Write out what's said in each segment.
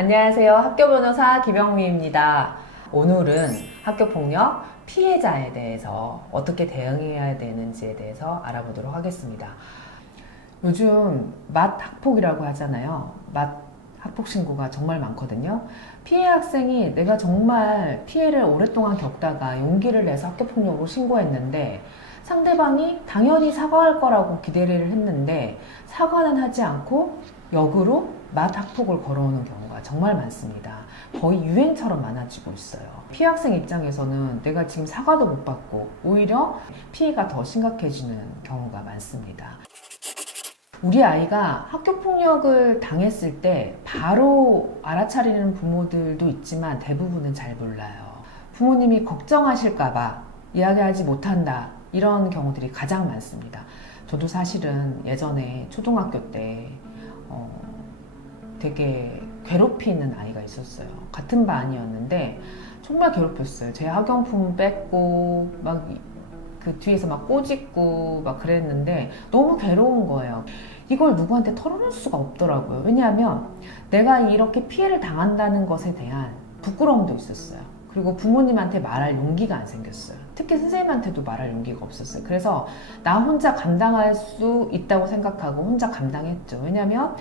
안녕하세요. 학교 변호사 김영미입니다. 오늘은 학교 폭력 피해자에 대해서 어떻게 대응해야 되는지에 대해서 알아보도록 하겠습니다. 요즘 맛 학폭이라고 하잖아요. 맛 학폭 신고가 정말 많거든요. 피해 학생이 내가 정말 피해를 오랫동안 겪다가 용기를 내서 학교 폭력으로 신고했는데 상대방이 당연히 사과할 거라고 기대를 했는데 사과는 하지 않고 역으로 맛 학폭을 걸어오는 경우 가 정말 많습니다. 거의 유행처럼 많아지고 있어요. 피해 학생 입장에서는 내가 지금 사과도 못 받고 오히려 피해가 더 심각해지는 경우가 많습니다. 우리 아이가 학교 폭력을 당했을 때 바로 알아차리는 부모들도 있지만 대부분은 잘 몰라요. 부모님이 걱정하실까봐 이야기하지 못한다. 이런 경우들이 가장 많습니다. 저도 사실은 예전에 초등학교 때 어, 되게 괴롭히는 아이가 있었어요. 같은 반이었는데 정말 괴롭혔어요. 제 학용품 뺏고 막 그 뒤에서 막 꼬집고 막 그랬는데 너무 괴로운 거예요. 이걸 누구한테 털어놓을 수가 없더라고요. 왜냐하면 내가 이렇게 피해를 당한다는 것에 대한 부끄러움도 있었어요. 그리고 부모님한테 말할 용기가 안 생겼어요. 특히 선생님한테도 말할 용기가 없었어요. 그래서 나 혼자 감당할 수 있다고 생각하고 혼자 감당했죠. 왜냐하면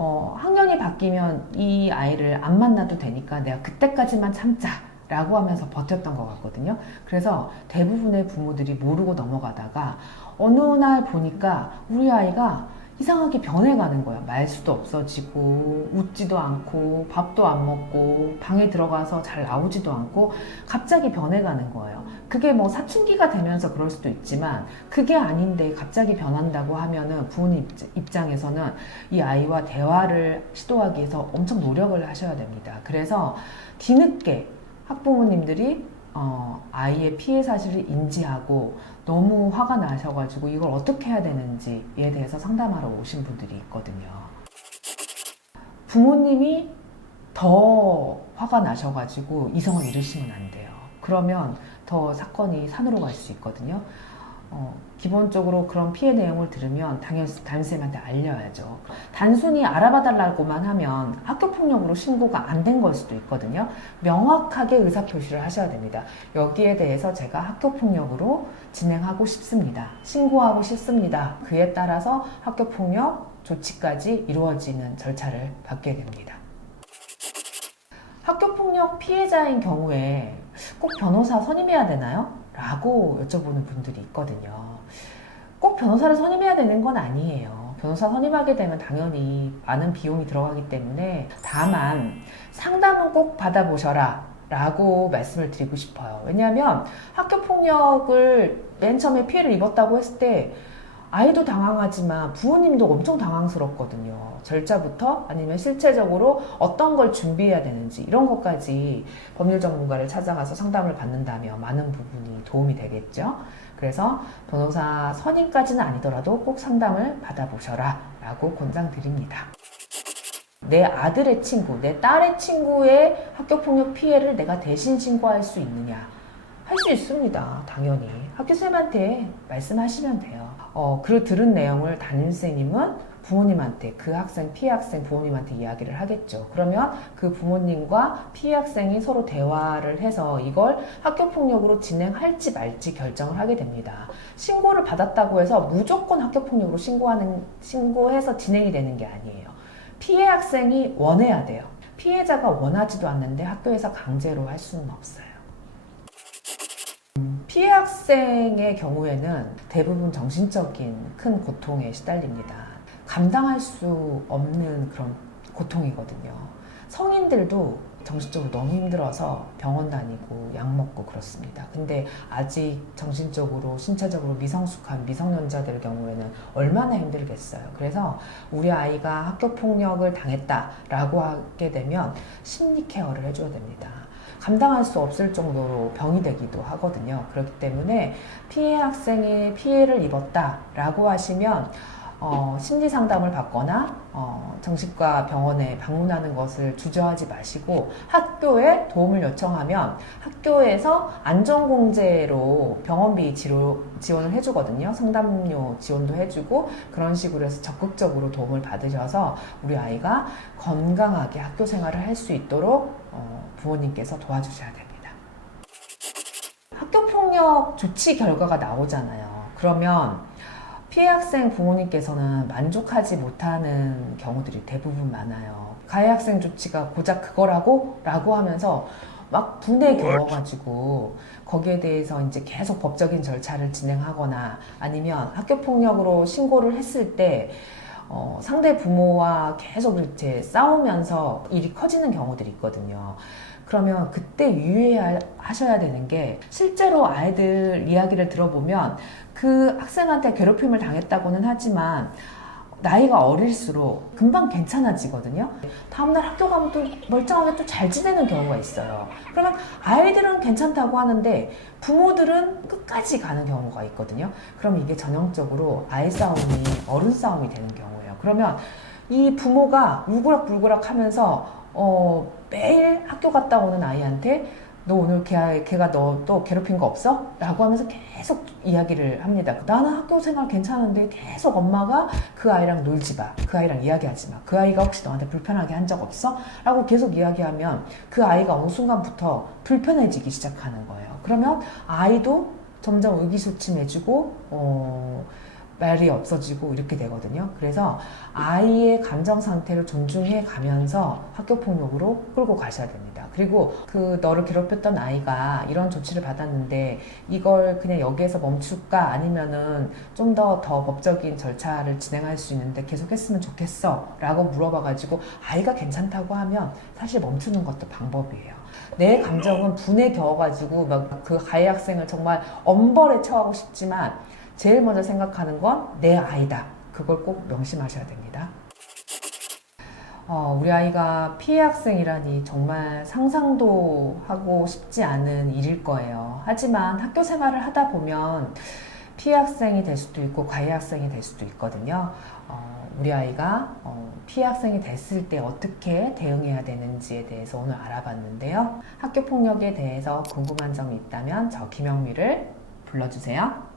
어, 학년이 바뀌면 이 아이를 안 만나도 되니까 내가 그때까지만 참자. 라고 하면서 버텼던 것 같거든요. 그래서 대부분의 부모들이 모르고 넘어가다가 어느 날 보니까 우리 아이가 이상하게 변해가는 거예요. 말수도 없어지고, 웃지도 않고, 밥도 안 먹고, 방에 들어가서 잘 나오지도 않고, 갑자기 변해가는 거예요. 그게 뭐 사춘기가 되면서 그럴 수도 있지만, 그게 아닌데 갑자기 변한다고 하면은 부모님 입장에서는 이 아이와 대화를 시도하기 위해서 엄청 노력을 하셔야 됩니다. 그래서 뒤늦게 학부모님들이 어, 아이의 피해 사실을 인지하고 너무 화가 나셔가지고 이걸 어떻게 해야 되는지에 대해서 상담하러 오신 분들이 있거든요. 부모님이 더 화가 나셔가지고 이성을 잃으시면 안 돼요. 그러면 더 사건이 산으로 갈 수 있거든요. 어, 기본적으로 그런 피해 내용을 들으면 당연히 담임쌤한테 알려야죠. 단순히 알아봐 달라고만 하면 학교 폭력으로 신고가 안 된 걸 수도 있거든요. 명확하게 의사표시를 하셔야 됩니다. 여기에 대해서 제가 학교 폭력으로 진행하고 싶습니다. 신고하고 싶습니다. 그에 따라서 학교 폭력 조치까지 이루어지는 절차를 받게 됩니다. 학교 폭력 피해자인 경우에 꼭 변호사 선임해야 되나요? 라고 여쭤보는 분들이 있거든요. 꼭 변호사를 선임해야 되는 건 아니에요. 변호사 선임하게 되면 당연히 많은 비용이 들어가기 때문에 다만 상담은 꼭 받아보셔라. 라고 말씀을 드리고 싶어요. 왜냐하면 학교 폭력을 맨 처음에 피해를 입었다고 했을 때 아이도 당황하지만 부모님도 엄청 당황스럽거든요. 절차부터 아니면 실체적으로 어떤 걸 준비해야 되는지 이런 것까지 법률 전문가를 찾아가서 상담을 받는다면 많은 부분이 도움이 되겠죠. 그래서 변호사 선임까지는 아니더라도 꼭 상담을 받아보셔라 라고 권장드립니다. 내 아들의 친구, 내 딸의 친구의 학교폭력 피해를 내가 대신 신고할 수 있느냐? 할 수 있습니다. 당연히. 학교쌤한테 말씀하시면 돼요. 어, 그 들은 내용을 담임선생님은 부모님한테 그 학생 피해 학생 부모님한테 이야기를 하겠죠. 그러면 그 부모님과 피해 학생이 서로 대화를 해서 이걸 학교 폭력으로 진행할지 말지 결정을 하게 됩니다. 신고를 받았다고 해서 무조건 학교 폭력으로 신고하는 신고해서 진행이 되는 게 아니에요. 피해 학생이 원해야 돼요. 피해자가 원하지도 않는데 학교에서 강제로 할 수는 없어요. 피해 학생의 경우에는 대부분 정신적인 큰 고통에 시달립니다. 감당할 수 없는 그런 고통이거든요. 성인들도 정신적으로 너무 힘들어서 병원 다니고 약 먹고 그렇습니다. 근데 아직 정신적으로, 신체적으로 미성숙한 미성년자들 경우에는 얼마나 힘들겠어요. 그래서 우리 아이가 학교 폭력을 당했다라고 하게 되면 심리 케어를 해줘야 됩니다. 감당할 수 없을 정도로 병이 되기도 하거든요. 그렇기 때문에 피해 학생이 피해를 입었다라고 하시면 어, 심리 상담을 받거나 어, 정신과 병원에 방문하는 것을 주저하지 마시고 학교에 도움을 요청하면 학교에서 안전공제로 병원비 지로, 지원을 해주거든요. 상담료 지원도 해주고 그런 식으로 해서 적극적으로 도움을 받으셔서 우리 아이가 건강하게 학교 생활을 할 수 있도록 어, 부모님께서 도와주셔야 됩니다. 학교 폭력 조치 결과가 나오잖아요. 그러면 피해 학생 부모님께서는 만족하지 못하는 경우들이 대부분 많아요. 가해 학생 조치가 고작 그거라고? 라고 하면서 막 분에 겨워가지고 거기에 대해서 이제 계속 법적인 절차를 진행하거나 아니면 학교 폭력으로 신고를 했을 때 어, 상대 부모와 계속 이렇게 싸우면서 일이 커지는 경우들이 있거든요. 그러면 그때 유의하셔야 되는 게 실제로 아이들 이야기를 들어보면 그 학생한테 괴롭힘을 당했다고는 하지만 나이가 어릴수록 금방 괜찮아지거든요. 다음날 학교 가면 또 멀쩡하게 또 잘 지내는 경우가 있어요. 그러면 아이들은 괜찮다고 하는데 부모들은 끝까지 가는 경우가 있거든요. 그럼 이게 전형적으로 아이 싸움이 어른 싸움이 되는 경우예요. 그러면 이 부모가 울그락불그락 하면서 어, 매일 학교 갔다 오는 아이한테 너 오늘 걔, 걔가 너 또 괴롭힌 거 없어? 라고 하면서 계속 이야기를 합니다. 나는 학교 생활 괜찮은데 계속 엄마가 그 아이랑 놀지 마. 그 아이랑 이야기하지 마. 그 아이가 혹시 너한테 불편하게 한 적 없어? 라고 계속 이야기하면 그 아이가 어느 순간부터 불편해지기 시작하는 거예요. 그러면 아이도 점점 의기소침해지고, 어, 말이 없어지고 이렇게 되거든요. 그래서 아이의 감정 상태를 존중해 가면서 학교 폭력으로 끌고 가셔야 됩니다. 그리고 그 너를 괴롭혔던 아이가 이런 조치를 받았는데 이걸 그냥 여기에서 멈출까 아니면은 좀 더더 법적인 절차를 진행할 수 있는데 계속했으면 좋겠어 라고 물어봐가지고 아이가 괜찮다고 하면 사실 멈추는 것도 방법이에요. 내 감정은 분에 겨워가지고 막 그 가해 학생을 정말 엄벌에 처하고 싶지만 제일 먼저 생각하는 건 내 아이다. 그걸 꼭 명심하셔야 됩니다. 어, 우리 아이가 피해 학생이라니 정말 상상도 하고 싶지 않은 일일 거예요. 하지만 학교 생활을 하다 보면 피해 학생이 될 수도 있고 가해 학생이 될 수도 있거든요. 어, 우리 아이가 어, 피해 학생이 됐을 때 어떻게 대응해야 되는지에 대해서 오늘 알아봤는데요. 학교 폭력에 대해서 궁금한 점이 있다면 저 김영미를 불러주세요.